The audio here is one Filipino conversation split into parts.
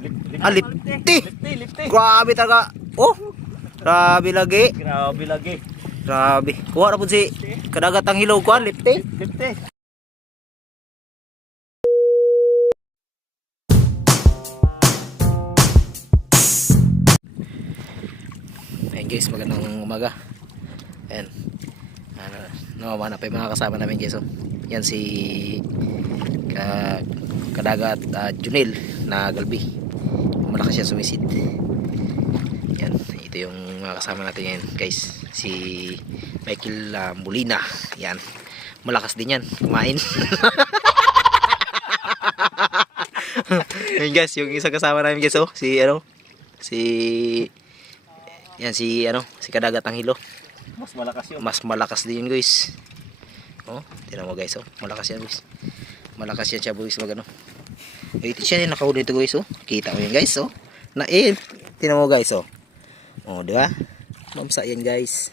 Lipti. Grabe talaga. Oh. Grabe lagi. Grabe lagi. Grabe. Kuha na po si kadagatang hilaw kuan, lipti. Ayun guys, magandang umaga. Ayan. Nawawa na pa yung mga kasama namin guys. Oh. Yan si kadagat Junel na galbi. Malakas siya sumisid. Yan, ito yung mga kasama natin ngayon guys. Si Michael Molina. Yan, malakas din yan kumain. Yan guys, yung isang kasama namin guys. Oh, si si kadagat ang hilo. Mas malakas yun. Mas malakas din yun guys. Oh, tingnan mo guys. Oh, malakas yan guys. Malakas yan siya guys mag ano. Ito siya yung nakahuli ito guys. Oh, kita mo yun guys. Oh, tingnan mo guys. Oh, oh, di ba? Mamsa yan guys.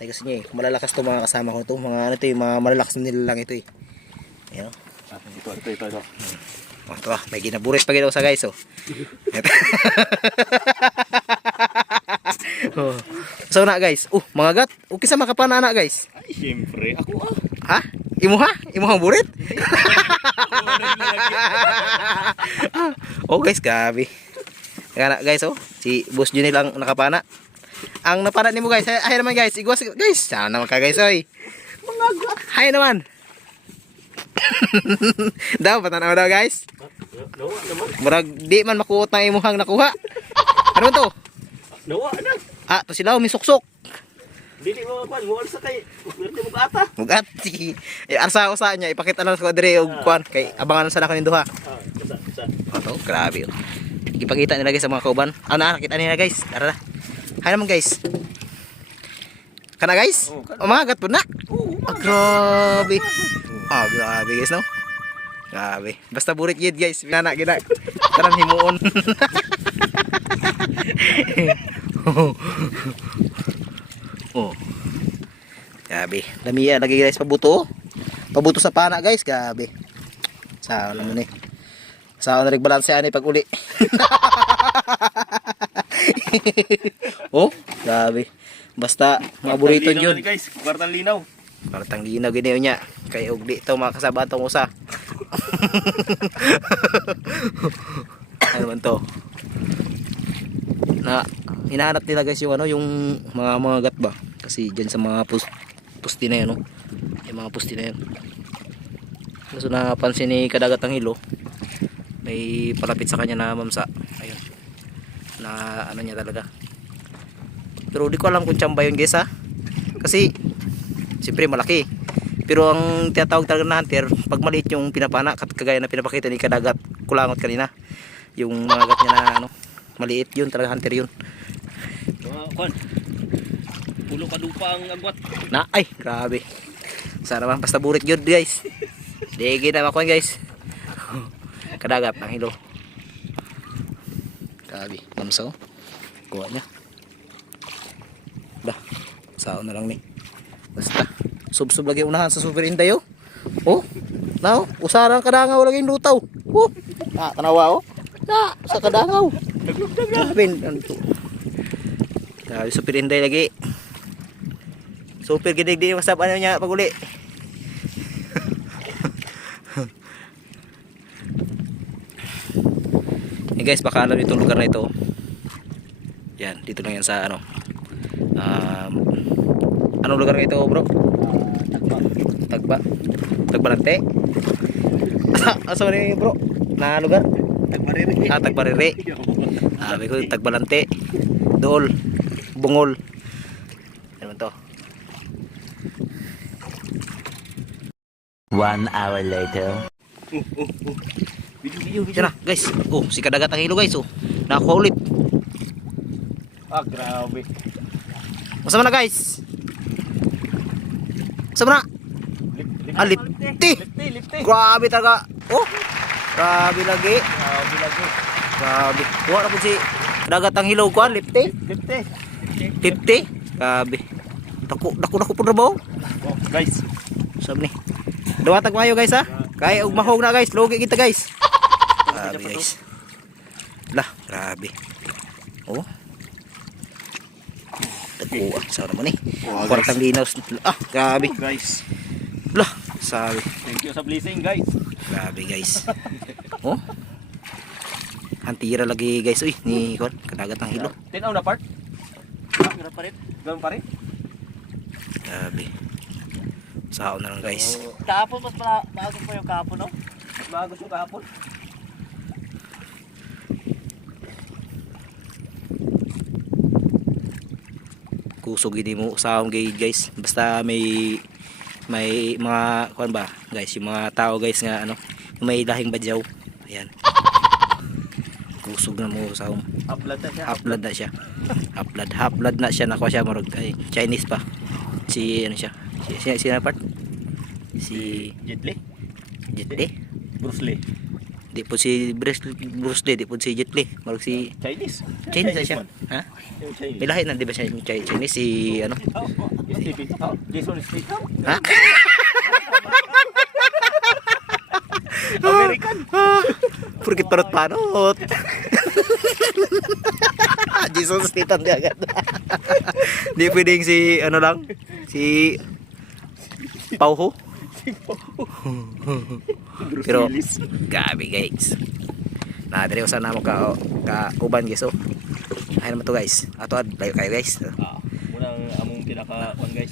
Ay kasi niya malalakas to mga kasama ko to. Mga ano to, yung mga malalakas na nila lang ito eh. Ayan. Ito. Oh, ito may ginaburit pa ginawa sa guys. Oh. Oh. So na guys. Mga gat. Okay sa makapana na guys. Ay, siyempre. Ako Ha? Imo ha? Imo ang burit? Oh guys, gabi. Kaya guys, oh. Si Boss Junel lang nakapana. Ang napana nimo guys. Hay naman guys. Igwas guys. Sana naman ka guys, oy. Mga gat. Hay naman. Daw patanaw daw guys. Murag di man makuot na imuhang nakuha. Ano to? Nawa na. To sila may suksok. Dili mo kwan mo sa kay. Pwerte mo ata. Mugat. Arsa ko sa niya ipakita lang sa dire og kwan kay abangan sa kanin duha. Sa. To, grabe. Ipakita nila guys sa mga kauban. Nakita nila guys. Tara. Hay naman guys. Kana guys? Umagat po na. Grabe. Grabe guys no. Grabe. Basta burit yun guys. Pinana gina. Karan himuon. Oh. Grabe. Dami lagi guys pabuto. Pabuto sa pana guys. Grabe. Sao naman eh. Sao na rig balance ani pag uli. Oh, grabe. Basta maburiton yun. Guys, kwartang linaw. Kwartang linaw gini niya. Kay og di to makasaba tong usa. Ano man to? Na hinahanap nila guys yung ano, yung mga gat ba? Kasi diyan sa mga pusti na yan, no? Yung mga pusti na yan. So napansin ni kadagat ang hilo, may palapit sa kanya na mamsa. Ayun. Na ano niya talaga. Pero di ko alam kung tsamba yun guys ha. Kasi siyempre malaki. Pero ang tinatawag talaga na hunter, pag maliit yung pinapana, kagaya na pinapakita ni kadagat kulangot kanina, yung mga gat niya na ano, maliit yun talaga hunter yun. Kwan. Pulo ka lupa ang agwat. Na ay, grabe. Sana naman basta burit yun guys. Digi na makuha guys. Kadagat ang hilo. Grabe, mamsaw. Kuha niya. Dah, sao na lang ni. Basta sub-sub lagi unahan sa super inday oh. Oh, now usaran kadangaw lagi lutaw. Oh, tanawa oh. Sa kadangaw. Grabe nanto. Grabe super inday lagi. Super gidig di masab ano niya paguli. Hey guys, baka alam itong lugar na ito. Yan, dito lang yan sa ano. Anong lugar nga ito bro? Tagbalante. Asa man yung bro? Na lugar? Tagbariri. Tagbariri. Sabi ko Tagbalante. Dool. Bungol. Ano to? 1 hour later. Video. Yan na guys. Oh, si kadagat ang hilo guys. Oh, nakakuha ulit. Grabe. Masama na guys. Masama na. Lipti. Grabe talaga. Oh, grabe lagi. Grabe. Kuha na po si kadagat ang hilo kuha. Lipti. Grabe. Dako po na ba? Oh, guys. Sabi ni. Dawatag mayo guys ha. Kaya og mahog na guys. Logi kita guys. Grabe guys. Lah, grabe. Oh. Tagkuha. Saan naman eh. Wow, Kwartang linaw. Ah, grabe. Guys, Lah, sabi. thank you sa blessing guys. Grabe guys. Oh. Antira lagi guys. Uy, ni kon kadagat ng hilo. Tinaw na part. Ganun pa rin. Ganun pa rin. Grabe. Sao na lang guys. Kahapon mas bago pa yung kahapon, no? Mas bago yung kahapon. Kusog ini mo saong guys. Basta may mga kuan ba guys, yung mga tao guys nga ano, yung may lahing badyaw. Ayan. Kusog na mo saong. Upload na siya. Upload na siya. Upload na siya, nakuha siya marag ay Chinese pa. Si ano siya? Si part? Si Jet Li. Jet Li. Bruce Lee. Di po si Bruce Lee, di po si Jet Li. Marag si Chinese. Chinese na siya. man. Ha? Yung Chinese. May lahi na di ba siya yung Chinese si ano? Jason Statham. Ha? American. Purkit parot-parot. Jesus Statham di agad. Di pwedeng si ano lang, si Pauho. Pero gabi guys. Nah, dari usaha namo ka uban guys. Oh. Ay naman to guys. Ato ad layo kayo guys. Munang among pinaka-on guys.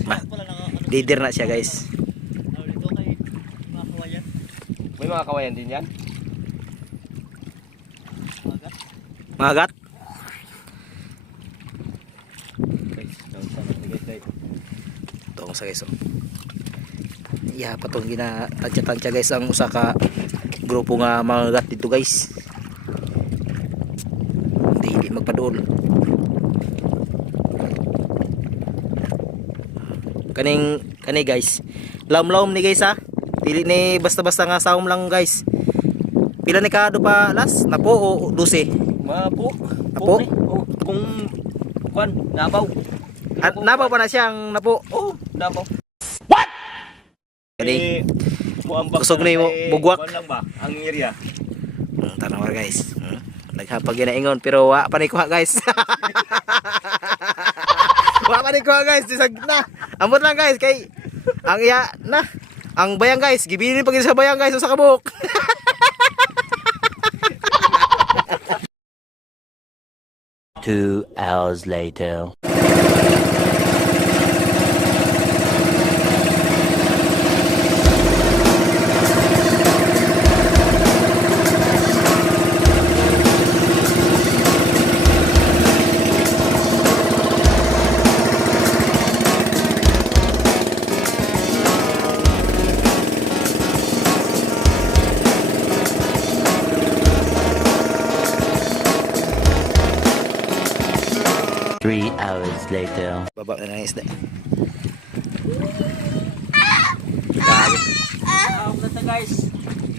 Leader na siya guys. May mga kawayan din yan. Magat. Guys, guys. Tong sa guys. Oh. Ya patong gina tansya guys ang usa ka grupo nga mga gat dito guys. Hindi magpaduol. Kani guys. Laom-laom ni guys ha. Dili ni basta-basta nga saom lang guys. Pila ni kado pa las? Napo o 12? Mapo. Napo? Oh, kung kwan, nabaw. At napaw pa na siyang napo. Oh, nabaw. Kani muambak kusog ni mo, bugwak. Kwan lang ba ang area? Tanawar guys. Naghapag ginaingon pero wa pa ni kuha guys. Wa pa ni kuha guys, disag na. Ambot lang guys kay ang iya na. Ang bayang guys, gibilin pag sa bayang guys sa kabuk. 2 hours later. Three hours later. Baba na ng isda. Na guys.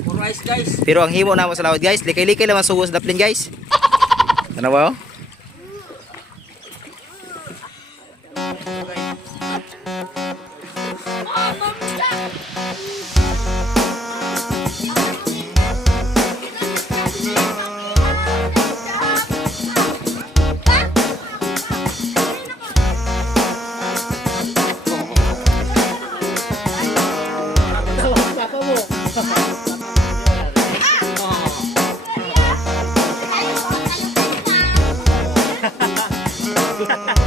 Puro ice guys. Pero ang himo na mo sa lawad guys, likay-likay lang ang sugos daplin guys. Ano ba? Ha ha ha!